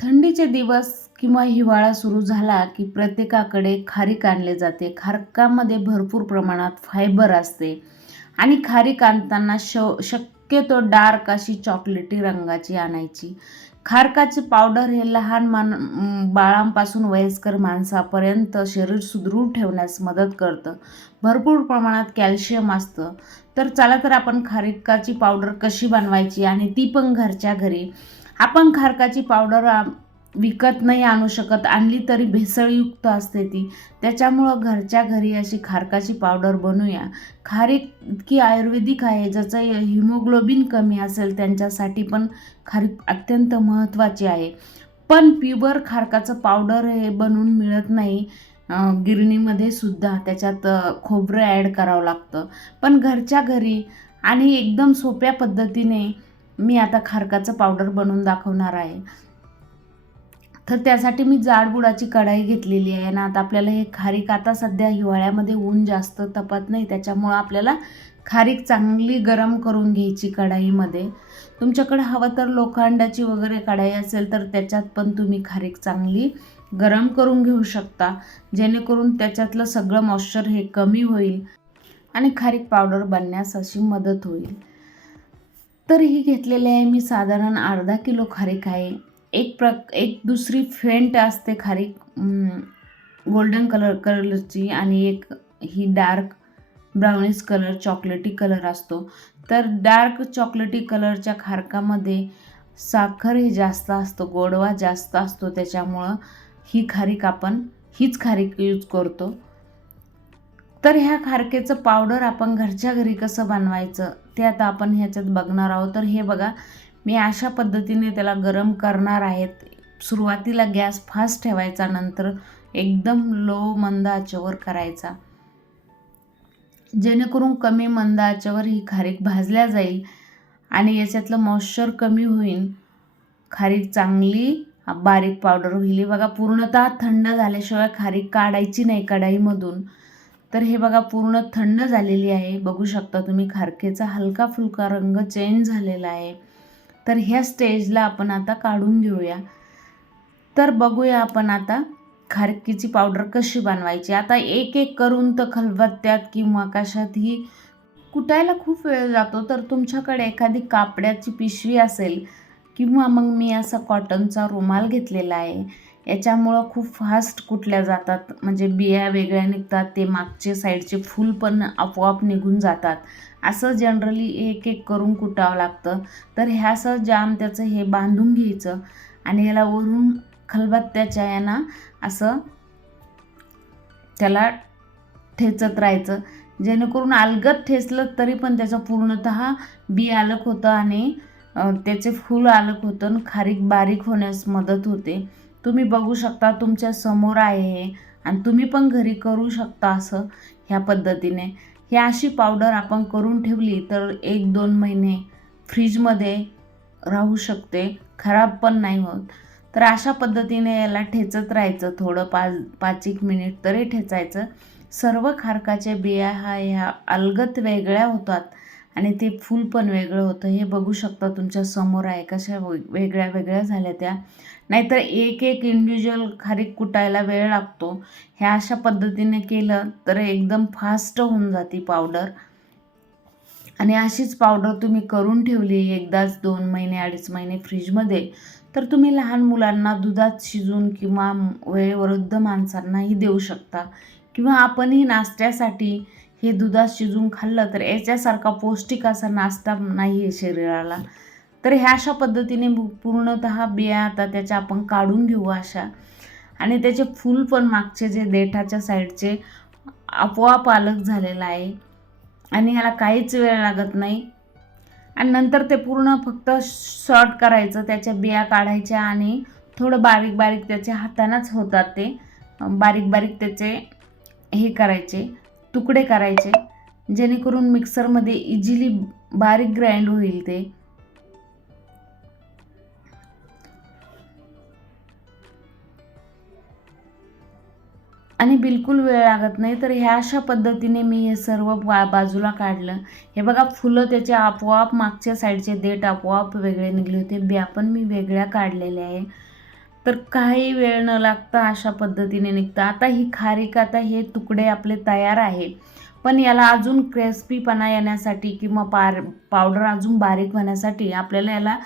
थंडीचे दिवस किंवा हिवाळा सुरू झाला की प्रत्येकाकडे खारीक आणले जाते. खारकामध्ये भरपूर प्रमाणात फायबर असते आणि खारीक आणताना शक्यतो डार्क अशी चॉकलेटी रंगाची आणायची. खारकाची पावडर हे लहान बाळांपासून वयस्कर माणसापर्यंत शरीर सुदृढ ठेवण्यास मदत करतं. भरपूर प्रमाणात कॅल्शियम असतं. तर आपण खारीकाची पावडर कशी बनवायची आणि ती पण घरच्या घरी. आपण खारकाची पावडर विकत नाही आणू शकत, आणली तरी भेसळयुक्त असते ती. त्याच्यामुळं घरच्या घरी अशी खारकाची पावडर बनवूया. खारीक इतकी आयुर्वेदिक आहे, ज्याचं हिमोग्लोबिन कमी असेल त्यांच्यासाठी पण खारीक अत्यंत महत्त्वाची आहे. पण प्युअर खारकाचं पावडर हे बनवून मिळत नाही. गिरणीमध्ये सुद्धा त्याच्यात खोबरं ॲड करावं लागतं. पण घरच्या घरी आणि एकदम सोप्या पद्धतीने मी आता खारकाचं पावडर बनवून दाखवणार आहे. तर त्यासाठी मी जाडबुडाची कढाई घेतलेली आहे ना. आता आपल्याला हे खारीक, आता सध्या हिवाळ्यामध्ये ऊन जास्त तपत नाही, त्याच्यामुळं आपल्याला खारीक चांगली गरम करून घ्यायची कढाईमध्ये. तुमच्याकडे हवं तर लोखंडाची वगैरे कढाई असेल तर त्याच्यात पण तुम्ही खारीक चांगली गरम करून घेऊ शकता, जेणेकरून त्याच्यातलं सगळं मॉइश्चर हे कमी होईल आणि खारीक पावडर बनण्यास अशी मदत होईल. तर ही घेतलेली आहे मी साधारण अर्धा किलो खारीक आहे. एक दुसरी फेंट असते खारीक, गोल्डन कलरची, आणि एक ही डार्क ब्राउनिश कलर, चॉकलेटी कलर असतो. तर डार्क चॉकलेटी कलरच्या खारकामध्ये साखर हे जास्त असतो, गोडवा जास्त असतो, त्याच्यामुळं हीच खारीक यूज करतो. तर ह्या खारकेचं पावडर आपण घरच्या घरी कसं बनवायचं ते आता आपण ह्याच्यात बघणार आहोत. तर हे बघा, मी अशा पद्धतीने त्याला गरम करणार आहेत. सुरुवातीला गॅस फास्ट ठेवायचा, नंतर एकदम लो मंद आचेवर करायचा, जेणेकरून कमी मंद आचेवर ही खारीक भाजल्या जाईल आणि याच्यातलं मॉइश्चर कमी होईल. खारीक चांगली बारीक पावडर होईल. बघा, पूर्णतः थंड झाल्याशिवाय खारीक काढायची नाही कढाईमधून. तर हे बघा, पूर्ण थंड झालेली आहे. बघू शकता तुम्ही, खारकेचा हलका फुलका रंग चेंज झालेला आहे. तर ह्या स्टेजला आपण आता काढून घेऊया. तर बघूया आपण आता खारकीची पावडर कशी बनवायची. आता एक एक करून तर खलबत्त्यात किंवा कशातही कुटायला खूप वेळ जातो. तर तुमच्याकडे एखादी कापडाची पिशवी असेल किंवा मग मी असा कॉटनचा रुमाल घेतलेला आहे, याच्यामुळं खूप फास्ट कुटल्या जातात. म्हणजे बिया वेगळ्या निघतात, ते मागचे साईडचे फूल पण आपोआप निघून जातात. असं जनरली एक एक करून कुटावं लागतं. तर ह्यासं जाम त्याचं हे बांधून घ्यायचं आणि याला वरून खलबत्त्याच्या यानं असं त्याला ठेचत राहायचं, जेणेकरून अलगद ठेचलं तरी पण त्याचं पूर्णतः बी अलग होतं आणि त्याचे फूल अलग होतं आणि खारीक बारीक होण्यास मदत होते. तुम्ही बघू शकता, तुमच्या समोर आहे हे, आणि तुम्ही पण घरी करू शकता असं ह्या पद्धतीने. ही अशी पावडर आपण करून ठेवली तर 1-2 महिने फ्रीजमध्ये राहू शकते, खराब पण नाही होत. तर अशा पद्धतीने याला ठेचत राहायचं, थोडं 5-1 मिनिट तरी ठेचायचं. सर्व खारकाच्या बिया ह्या अलगद वेगळ्या होतात आणि ते फूल पण वेगळं होतं. हे बघू शकता, तुमच्या समोर आहे कशा वेगळ्या वेगळ्या झाल्या त्या. नाहीतर एक एक इंडिव्हिज्युअल खारीक कुटायला वेळ लागतो. ह्या अशा पद्धतीने केलं तर एकदम फास्ट होऊन जाते पावडर. आणि अशीच पावडर तुम्ही करून ठेवली एकदाच 2 महिने 2.5 महिने फ्रीजमध्ये, तर तुम्ही लहान मुलांना दुधात शिजवून किंवा वयोवृद्ध माणसांनाही देऊ शकता, किंवा आपणही नाश्त्यासाठी हे दुधात शिजवून खाल्लं तर याच्यासारखा पौष्टिक असा नाश्ता नाही आहे शरीराला. तर ह्या अशा पद्धतीने पूर्णतः बिया आता त्याच्या आपण काढून घेऊ अशा, आणि त्याचे फूल पण मागचे जे देठाच्या साईडचे आपोआप अलग झालेलं आहे आणि ह्याला काहीच वेळ लागत नाही. आणि नंतर ते पूर्ण फक्त शॉर्ट करायचं, त्याच्या बिया काढायच्या आणि थोडं बारीक बारीक त्याच्या हातानंच होतात ते बारीक बारीक त्याचे हे करायचे, तुकडे करायचे, जेणेकरून मिक्सरमध्ये इझिली बारीक ग्राइंड होईल ते. आणि बिलकुल वेळ लागत नाही. तर ह्या अशा पद्धतीने मी हे सर्व बाजूला काढलं. हे बघा, फुलं त्याचे आपोआप मागच्या साईडचे देठ आपोआप वेगळे निघले होते, बिया पण मी वेगळ्या काढलेल्या आहे. तर काही वेळ न लागता अशा पद्धतीने निघतं. आता ही खारीक, आता हे तुकडे आपले तयार आहे. पण याला अजून क्रिस्पीपणा येण्यासाठी किंवा पावडर अजून बारीक होण्यासाठी आपल्याला याला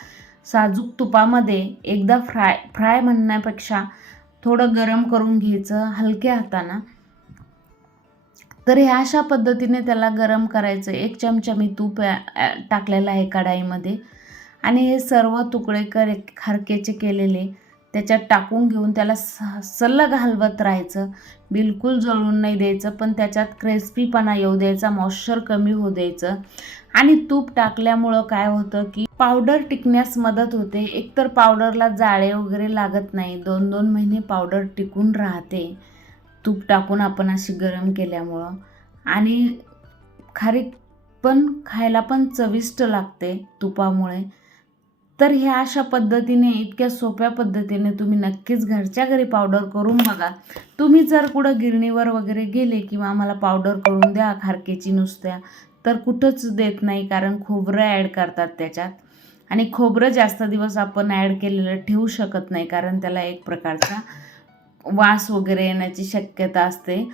साजूक तुपामध्ये एकदा फ्राय म्हणण्यापेक्षा थोडं गरम करून घ्यायचं हलक्या हातानं. तर ह्या अशा पद्धतीने त्याला गरम करायचं. 1 चमचा मी तूप टाकलेलं आहे कढाईमध्ये आणि हे सर्व तुकडे खारकेचे केलेले त्याच्यात टाकून घेऊन त्याला सलग हलवत राहायचं. बिलकुल जळून नाही द्यायचं, पण त्याच्यात क्रिस्पीपणा येऊ द्यायचा, मॉइश्चर कमी होऊ द्यायचं. आणि तूप टाकल्यामुळं काय होतं की पावडर टिकण्यास मदत होते. एकतर पावडरला जाळे वगैरे लागत नाही. 2-2 महिने पावडर टिकून राहते तूप टाकून आपण अशी गरम केल्यामुळं. आणि खारीक पण खायला पण चविष्ट लागते तुपामुळे. तर ह्या अशा पद्धतीने, इतक्या सोप्या पद्धतीने तुम्ही नक्कीच घरच्या घरी पावडर करून बघा. तुम्ही जर कुठं गिरणीवर वगैरे गेले किंवा आम्हाला पावडर करून द्या खारकेची नुसत्या, तर कुठंच देत नाही, कारण खोबरं ॲड करतात त्याच्यात. आणि खोबरं जास्त दिवस आपण ॲड केलेलं ठेवू शकत नाही, कारण त्याला एक प्रकारचा वास वगैरे येण्याची शक्यता असते.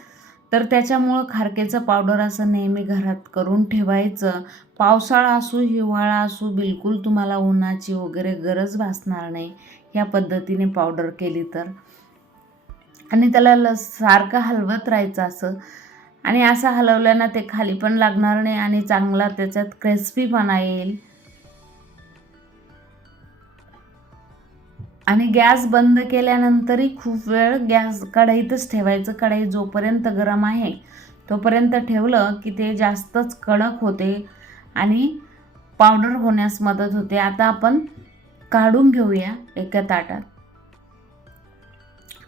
तर त्याच्यामुळं खारकेचं पावडर असं नेहमी घरात करून ठेवायचं. पावसाळा असो हिवाळा असो, बिलकुल तुम्हाला उन्हाची वगैरे गरज भासणार नाही ह्या पद्धतीने पावडर केली तर. आणि त्याला सारखं हलवत राहायचं असं. आणि असं हलवल्यानं ते खाली पण लागणार नाही आणि चांगला त्याच्यात क्रिस्पीपणा येईल. आणि गॅस बंद केल्यानंतरही खूप वेळ गॅस कढईतच ठेवायचं. कढई जोपर्यंत गरम आहे तोपर्यंत ठेवलं की ते जास्तच कडक होते आणि पावडर होण्यास मदत होते. आता आपण काढून घेऊया एका ताटात.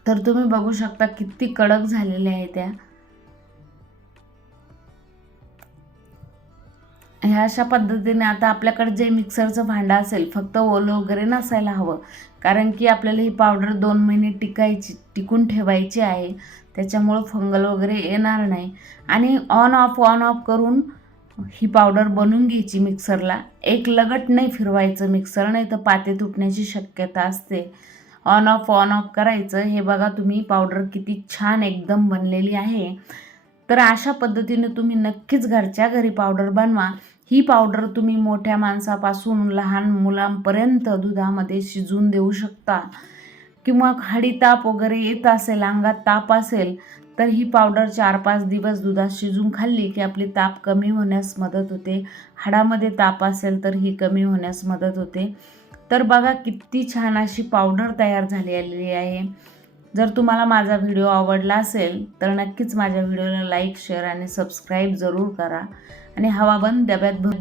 तर तुम्ही बघू शकता किती कडक झालेल्या आहे त्या. ह्या अशा पद्धतीने आता आपल्याकडे जे मिक्सरचं भांडं असेल, फक्त ओलं वगैरे नसायला हवं, कारण की आपल्याला ही पावडर 2 महिने टिकून ठेवायची आहे. त्याच्यामुळं फंगल वगैरे येणार नाही. आणि ऑन ऑफ करून ही पावडर बनवून घ्यायची मिक्सरला. एक लगट नाही फिरवायचं मिक्सर, नाही तर पाते तुटण्याची शक्यता असते. ऑन ऑफ करायचं. हे बघा तुम्ही पावडर किती छान एकदम बनलेली आहे. तर अशा पद्धतीने तुम्ही नक्कीच घरच्या घरी पावडर बनवा. ही पावडर तुम्ही मोठ्या माणसापासून लहान मुलांपर्यंत दुधामध्ये शिजवून देऊ शकता. किंवा ताप वगैरे येत असेल, अंगात ताप असेल, तर ही पावडर 4-5 दिवस दुधात शिजवून खाल्ली की आपली ताप कमी होण्यास मदत होते. हाडामध्ये ताप असेल तर ही कमी होण्यास मदत होते. तर बघा किती छान अशी पावडर तयार झालेली आहे. जर तुम्हाला माझा व्हिडिओ आवडला असेल तर नक्कीच माझ्या व्हिडिओला लाईक, शेअर आणि सबस्क्राईब जरूर करा. आणि हवा बंद डब्यात भरून